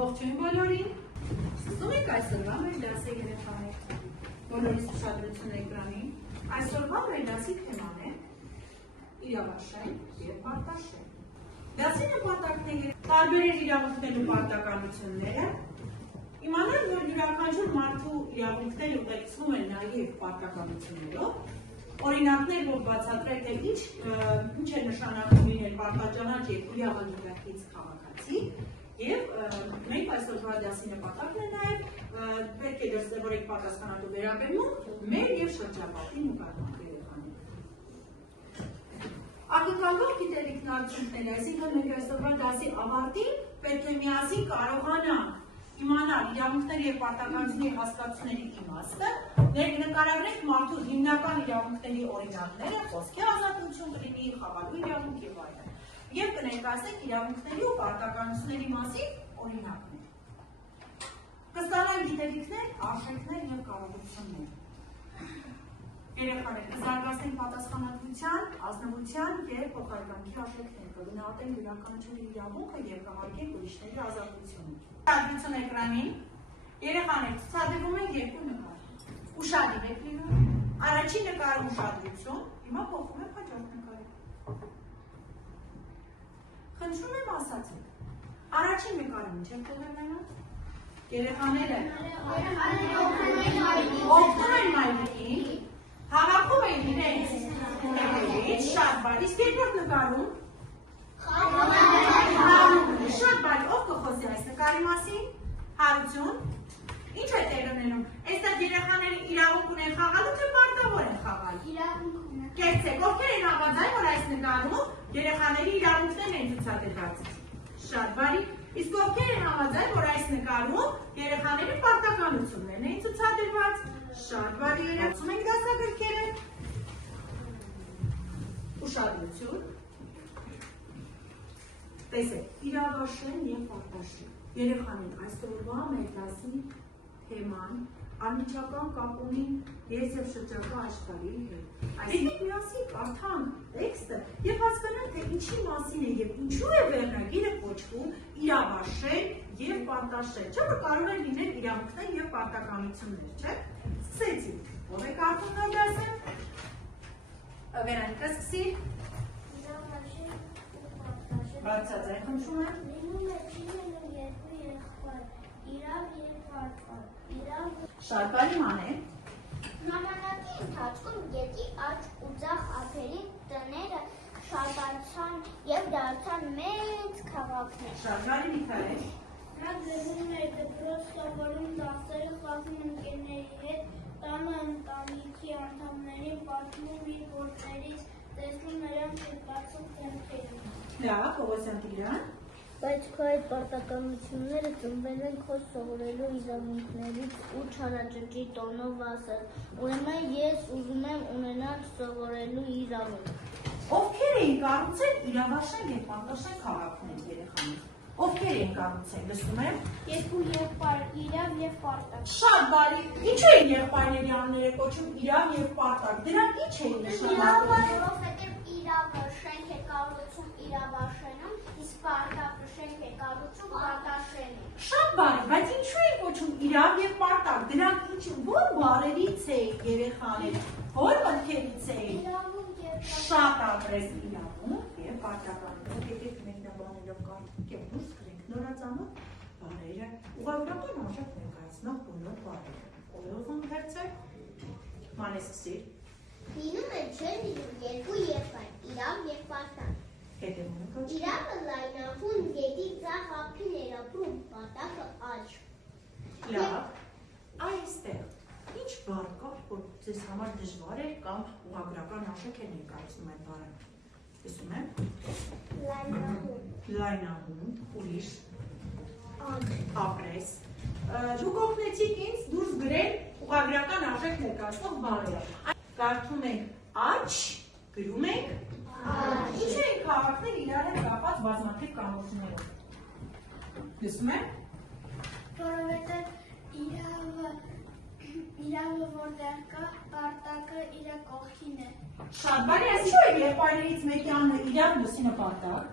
Ողջույն բոլորին։ Ստում եք այսօրվա մեր դասի երեխաներ։ Բոլորիս ուշադրություն էկրանին։ Այսօրվա մեր դասի թեման է իրավաշեն և պարտաշեն։ Դասի նպատակն է տարբերել իրավունքներն ու պարտականությունները, իմանալ, որ յուրաքանչյուր մարդու իրավունքները ուղեկցվում են նաև պարտականություններով, օրինակներ, որ բացատրել թե ինչ է նշանակում լինել պարտաճանաչ և իրավունքից քաղաքացի, և մենք այսօրվա դասի նպատակն է նաև պետք է դրսևորենք պատասխանատու վերաբերմունք մեր և շրջապատի նկատմամբ երեխաների։ Ակնկալվող գիտելիքն արդյունքները, այսինքն մենք այսօրվա դասի ավարտին պետք է միասին կարողանանք իմանալ իրավունքների և պարտականությունների հասկացությունների իմաստը, նկարագրենք մարդու հիմնական իրավունքների օրինակները, խոսքի ազատություն կլինի, խաղալու իրավունք և այլն, և կներկայացնենք իրավունքների ու պարտականությունների մասին օրինակներ։ Կստանանք գիտելիքներ, արժեքներ և կարողություններ։ Երեխաներ, կզարգացնենք պատասխանատվության, ազնվության և փոխարգանքի արժեքներ, կգնահատենք յուրաքանչյուր իրավունքը և կհարգենք ուրիշների ազատությունը։ Ուշադրություն էկրանին։ Երեխաներ, ցուցադրվում են երկու նկար։ Ուշադիր եք լինում։ Առաջին նկարը ուշադրություն, հիմա փոխվում է հաջորդ նկարը։ Խնդրում եմ ասացեք։ Առաջին նկարը ինչ է կողմենալ։ Երեխաները օգնում են մայրիկին, հավաքում են իրենց հետևից, շատ բարի, իսկ երկրորդ նկարում շատ բարի, ով կխոսի այս նկարի մասին, հարություն, ինչ է տեղի ունենում, այստեղ երեխաները իրավունք ունեն խաղալու, թե պարտավոր են խաղալ։ Կեցեք, ովքեր են համաձայն, որ այս նկարում երեխաների իրավունքներն են ցուցադրված։ Շատ բարի, իսկ ովքեր են համաձայն, որ այս նկարում երեխաների պարտականություններն են ցուցադրված։ Շատ բարի, երացում ենք դասագրքերը։ Ուշադրություն։ Տեսեք, իրավաշեն և պարտաշեն։ Երեխաներ, այսօրվա մեր դասի թեման անմիջական կապ ունի ես և շրջակա աշխարհի հետ։ Այսինքն միասին կարդանք տեքստը և հասկանանք, թե ինչի մասին է և ինչու է վերնագիրը կոչվում իրավաշեն և պարտաշեն։ Չէ՞ որ կարող են լինել իրավունքներ և պարտականություններ, չէ՞։ Սկսեցինք։ Ո՞վ է կարդում նոր դասը։ Վերոնիկա, սկսի։ Բարձրաձայն խնդրում եմ։ Լինում է լինելու երկու եղբայր, իրավ և պարտական, Շատ բարի, Մանե։ Ժամանակի ընթացքում գետի աջ ու ձախ ափերի տները շատացան և դարձան մեծ քաղաքներ։ Շատ բարի, Միքայել։ Նա գնում էր դպրոց, սովորում դասերը, խաղում ընկերների հետ, տանը ընտանիքի անդամներին պատմում իր գործերից, տեսնում նրանց շրջացող դեմքերին։ Լավ, Պողոսյան Տիգրան։ Բայց քո այդ պարտականությունները ծնվել են քո սովորելու իրավունքներից ու չարաճճի տոնով ասած, ուրեմն ես ուզում եմ ունենալ սովորելու իրավունք։ Ովքեր էին կառուցել իրավաշեն և պարտաշեն քաղաքներ երեխաներ։ Ովքեր էին կառուցել, լսում եմ։ Երկու եղբայր, իրավ և պարտակ։ Շատ բարի։ Ինչու էին եղբայրների անունները կոչում իրավ և պարտակ։ Դրանք ինչ էին նշանակում։ Որովհետև իրավը շենք է կառուցում իրավաշենում, իսկ պարտակը շենք է կառուցում պարտաշենում։ Շատ բարի, բայց ինչու էին կոչում իրավ և պարտակ։ Դրանք ո՞ր բառերից էին երեխաներ, ո՞ր մտքերից էին։ Իրավունք և Շատ ապրես իրավունք և պարտականություն։ Եկեք մեկնաբանելով կարդանք և դուրս գրենք նորածանոթ բառերը, ուղղագրական արժեք ներկայացնող բոլոր բառերը։ Ով է ուզում ընթերցել։ Մանե, սկսիր։ լինում է չէ լինում երկու եղբայր, իրավ և պարտակ։ Հետևում եք ոչ։ Իրավը լայնախուն գետի ձախ ափին էր ապրում, պարտակը աջ։ Լավ, այստեղ ինչ բառ կա, որ ձեզ համար դժվար էր կամ ուղղագրական արժեք է ներկայացնում այդ բառը։ Լսում եմ։ Լայնախուն։ Լայնահուն, ուրիշ, Աջ։ ապրես։ Դուք օգնեցիք ինձ դուրս գրել ուղղագրական արժեք ներկայացնող բառերը։ Կարդում ենք աջ, գրում ենք Աջ։ ինչ են քաղաքներ իրար հետ կապված բազմաթիվ կանոններով։ Լսում եմ։ Որովհետև իրավը որտեղ կա, պարտակը իր կողքին է։ Շատ բարի, այսինքն է եղբայրներից մեկի անունը իրավ, մյուսինը պարտակ։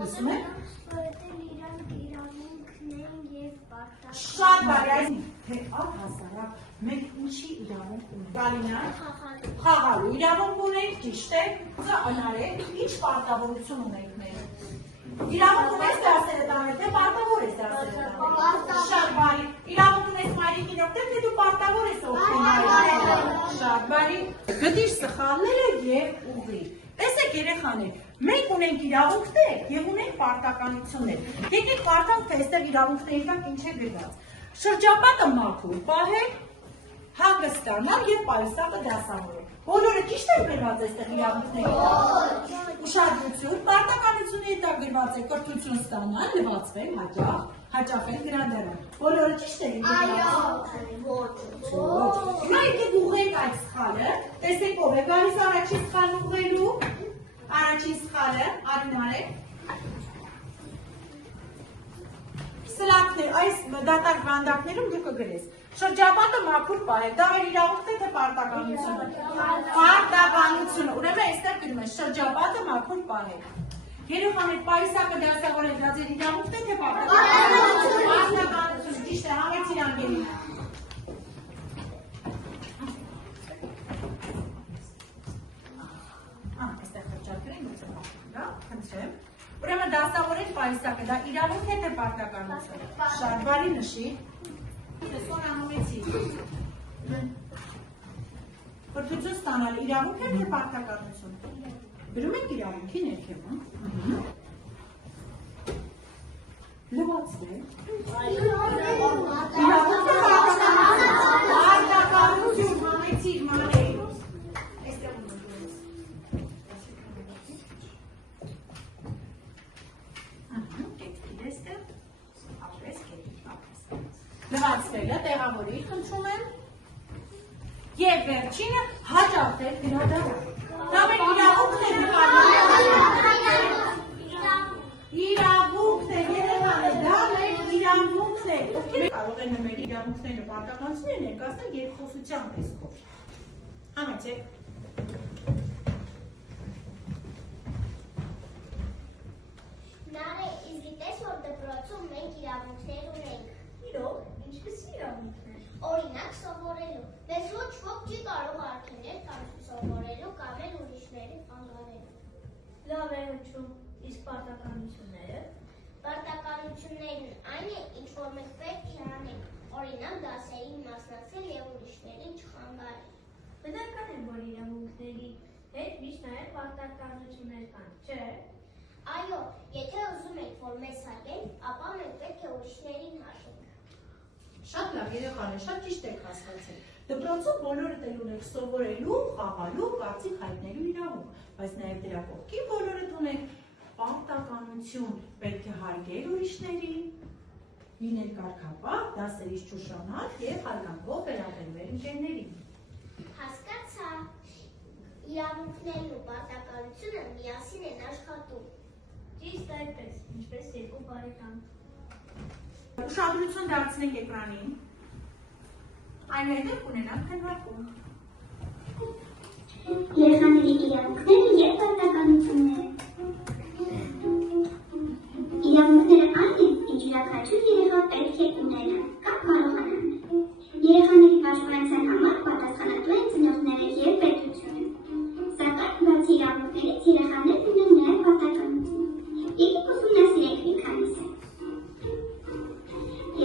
Լսում եք։ Որովհետև իրանք իրավունքն են թե առհասարակ մենք ինչի իրավունք ունենք։ Գալինա, խաղալու իրավունք ունենք, ճիշտ է, անարեք, ինչ պարտավորություն ունենք մենք։ Իրավունք ունես դասերը տանել, թե պարտավոր ես դասերը տանել։ Շատ բարի։ Իրավունք ունես մայրիկին օգնել, թե դու պարտավոր ես օգնել։ Շատ բարի։ Գտիր սխալները եւ ուղղիր։ Տեսեք երեխաներ, մենք ունենք իրավունքներ եւ ունենք պարտականություններ։ Եկեք կարդանք, թե այստեղ իրավունքների տակ ինչ է գրված։ Շրջապատը մաքուր պահել, հանգստանալ եւ պայուսակը դասավորել։ Բոլորը ճիշտ են գրված այստեղ իրավունքների։ Ուշադրություն, պարտականությունների տակ գրված է կրթություն ստանալ, լվացվել, հաճախել գրանդարան։ Բոլորը ճիշտ են գրված։ Ոչ։ Հիմա եկեք ուղղենք այդ սխալը։ Տեսեք ով է գալիս առաջին սխալն ուղղելու։ Առաջին սխալը, արինարեք։ Սլակներ, այս դատարկ վանդակներում դու կգրես։ Շրջապատը մաքուր պահել, դա մեր իրավունքն է, թե պարտականությունը։ Պարտականությունը, ուրեմն այստեղ գրում է շրջապատը մաքուր պահել։ Երեխաներ, պայուսակը դասավորել, դա ձեր իրավունքն է, թե պարտականությունը։ Պարտականությունը, ճիշտ է, համեցիր անգելին։ Այստեղ խրճարկրենք, խնդրեմ։ Ուրեմն դասավորել պայուսակը, դա իրավունք է, թե պարտականություն։ Շատ բարի նշի։ Սոն անումեցի։ Կրթություն ստանալ իրավունք է, թե պարտականություն։ Գրում եք իրավունքի ներքևում։ Լվացվել։ Իրավունք է պարտականություն, համեցիր, մանեի։ Լվացվելը տեղավորի, խնդրում եմ, և վերջինը հաճախել գրադարան։ Դա մեր իրավունքն է իրավունքն է, երեխաներ, դա մեր իրավունքն է։ Ովքեր կարող են մեր իրավունքները պարտականությունները ներկայացնել երկխոսության տեսքով։ Համեցեք։ Նարե, իսկ գիտես, որ դպրոցում մենք իրավունքներ ունենք։ Իրոք, ինչպիսի իրավունքներ։ Օրինակ սովորելու։ Մեզ ոչ ոք չի կարող արգելել կամ սովորելու կամ էլ ուրիշների խանգարելու։ Լավ է հնչում, իսկ պարտականությունները։ Պարտականություններն այն է, ինչ որ մենք պետք է անենք, օրինակ դասերին մասնակցել եւ ուրիշներին չխանգարել։ Բնական է, որ իրավունքների հետ միշտ նաև պարտականություններ կան, չէ՞։ Այո, եթե ուզում եք, որ մեզ հարգեն, ապա մենք պետք է ուրիշներին հարգենք։ Շատ լավ, երեխաներ, շատ ճիշտ եք հասկացել։ Դպրոցում բոլորը տեղ ունեք սովորելու, խաղալու, կարծիք հայտնելու իրավունք, բայց նաև դրա կողքին բոլորը ունեք պարտականություն, պետք է հարգել ուրիշներին, լինել կարգապահ, դասերից չուշանալ եւ հարգանքով վերաբերվել ընկերներին։ Հասկացա։ Իրավունքներն ու պարտականությունը միասին են աշխատում։ Ճիշտ այդպես, ինչպես երկու բարեկամ։ Ուշադրություն դարձնենք էկրանին։ Այնուհետև կունենանք քննարկում։ Երեխաների իրավունքները և պարտականությունները։ Իրավունքները այն են, ինչ յուրաքանչյուր երեխա պետք է ունենա կամ կարողանա։ Երեխաների պաշտպանության համար պատասխանատու են ծնողները և պետությունը։ Սակայն բացի իրավունքներից երեխաներն ունեն նաև պարտականություն։ Եկեք ուսումնասիրենք մի քանիսը։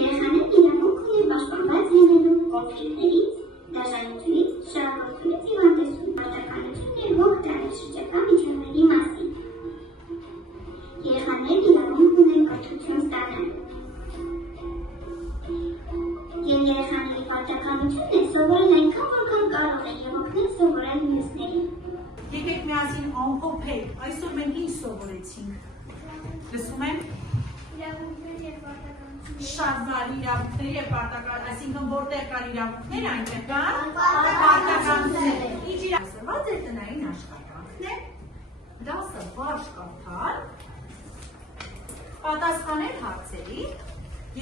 Երեխաներն իրավունք ունեն պաշտպանված լինելու կոնֆլիկտներից, դաժանությունից, շահագործումից և անտեսում պարտականությունն է ողջ տարածաշրջակա միջավայրի մասին։ Երեխաներն իրավունք ունեն կրթություն ստանալու։ Եվ երեխաների պարտականությունն է սովորել այնքան, որքան կարող են և օգնել սովորել մյուսներին։ Եկեք միասին ամփոփենք, այսօր մենք ինչ սովորեցինք։ Լսում եք։ Իրավունքներ և պարտականություններ։ Շատ բարի իրավունքների եւ պարտական, այսինքն որտեղ կան իրավունքներ, այնտեղ կան պարտականություններ։ Ինչ իրավունքներ, ձեր տնային աշխատանքն է, դասը բարձ կարդալ, պատասխանել հարցերին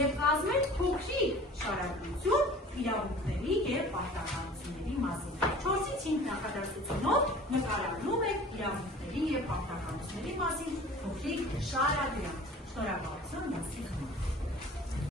եւ կազմել փոքրիկ շարադրություն իրավունքների եւ պարտականությունների մասին։ 4-ից 5 նախադասությունով նկարագրում եք իրավունքների եւ պարտականությունների մասին փոքրիկ շարադրյալ։ Շնորհակալություն, մասի համար։